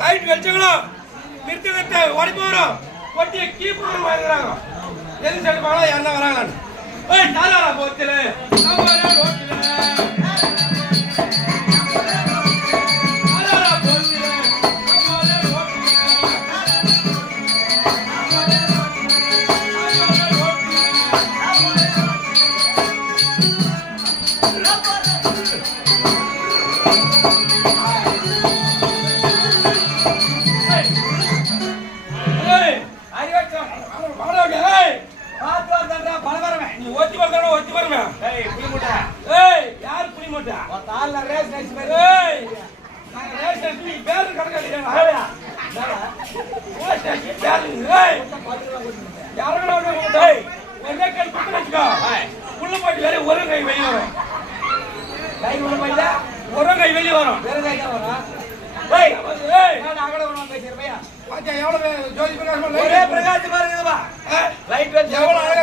Light வெளிச்சங்களும் நிறுத்தி ஓடி போகிறோம் ஒட்டிய கீப்பரும் வாங்குறாங்க எது சைடு போகலாம் யாருன்னா வராங்களான்னு ஓய் தாரா போத்துல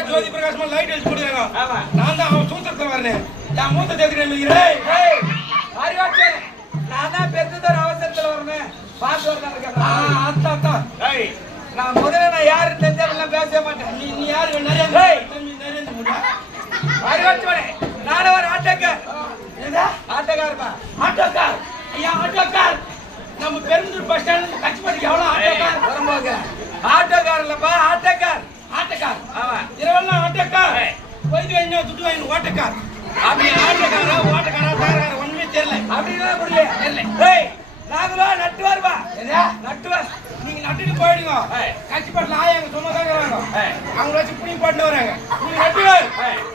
ஜோதி பிரகாசமா லைட் வச்சு போடுறாங்க. நான் தான் அவன் சூத்திரத்தை வரேன் என் மூத்த தேர்க்கிறேன். நான் தான் பெருந்தர் அவசரத்துல வரேன் பார்த்து வரேன். நான் முதல்ல நான் யாரு தெரிஞ்சவெல்லாம் பேச மாட்டேன். நீ யாரு நரேந்திர மோடி நானும் ஒரு ஆட்டோக்கார். ஆட்டோக்காருப்பா ஆட்டோக்கார் ஐயா ஆட்டோக்கார். நம்ம பெருந்தூர் பஸ் ஸ்டாண்ட் கட்சிப்பட்டிக்கு எவ்வளவு ஆட்டோக்கார் வரும்போது ஆட்டோக்கார் இல்லப்பா ஆட்டோக்கார். ஆட்டோக்கார் இரவெல்லாம் ஆட்டோக்கார் போயிட்டு வாங்க துட்டு வாங்கி ஓட்டக்கார். அப்படி ஆட்டோக்காரா ஓட்டக்காரா தாரக்காரா ஒண்ணுமே தெரியல. அப்படின்னா புரியல தெரியல. நாங்களும் நட்டுவாருப்பா நட்டுவார். நீங்க நட்டுட்டு போயிடுங்க. கட்சிப்பட்டில ஆயாங்க சும்மா தாங்க வராங்க. அவங்க வச்சு புனி போட்டு வராங்க. நீங்க நட்டுவார்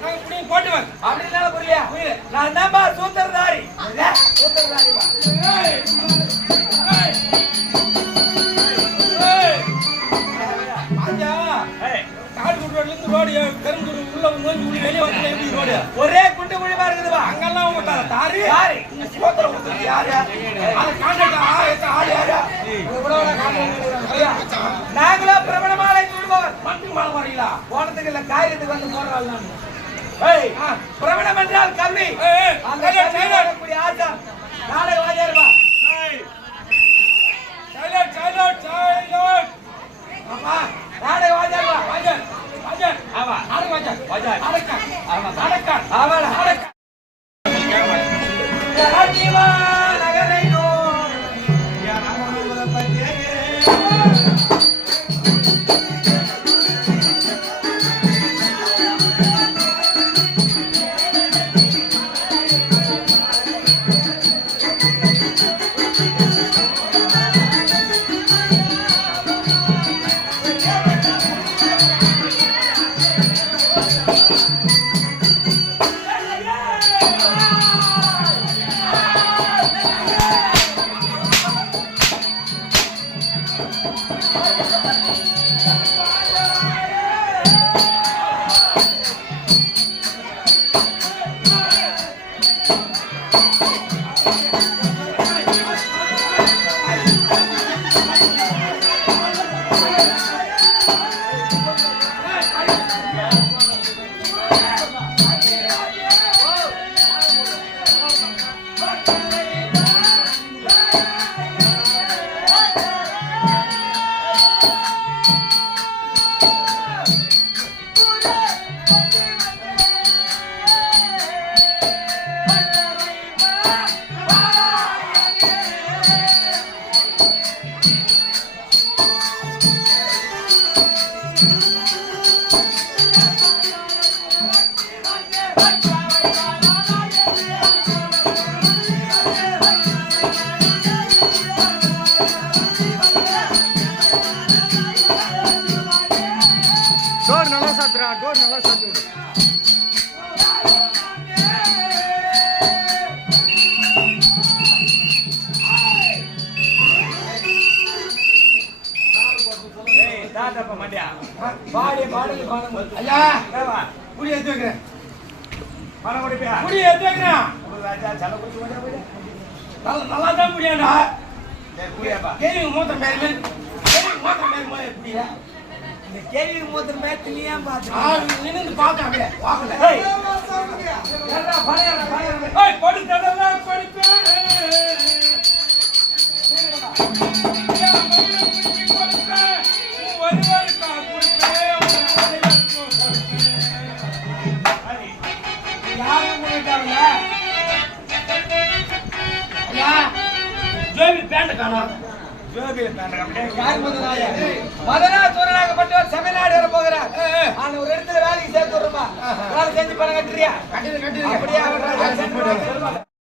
நாங்க புனி போட்டுவார். அப்படின்னால புரியல. நான் தான்ப்பா சூத்திரதாரி. சூத்திரதாரிப்பா ஒரே குண்டு குழிமா இருக்குதுவா. அங்கெல்லாம் தாரி நாங்களும் பிரபலமாலை சொல்லுவோம். மண்ணுக்கு மாலை வரீங்களா போனதுக்கு இல்ல காரியத்துக்கு வந்து போடுறாள். பிரபலம் என்றால் கல்வி ஆசான் நாளை வாஜாருவா. ஆமா நாளை வாஜாருவா. வாஜர் வாஜர் ஆமா நாளை வாஜர் வாஜர் அடக்கா ஆமா அடக்கா ஆமா அடக்கா ராஜீவா நகரைனோ யா நாம பத்தியே டோர் நல்லா சாத்துறா, டோர் நல்லா சாத்து விடு. ஐயா குடி எடுத்து வைக்கிறேன். குடி எடுத்து வைக்கிறேன். நல்லா தான் முடியாண்டா. கேள்வி மூத்த மேலே எப்படியா இந்த கேள்வி மூத்த மேத்து நீ ஏன் பார்த்து நின்று பார்க்க அப்படியே வாங்கல படித்ததெல்லாம் படிப்பேன் தமிழ்நாடு வர போகிறார். ஒரு இடத்துல வேலைக்கு சேர்த்து விடுறோமா? வேலை செஞ்சு பணம் கட்டுறியா? அப்படியே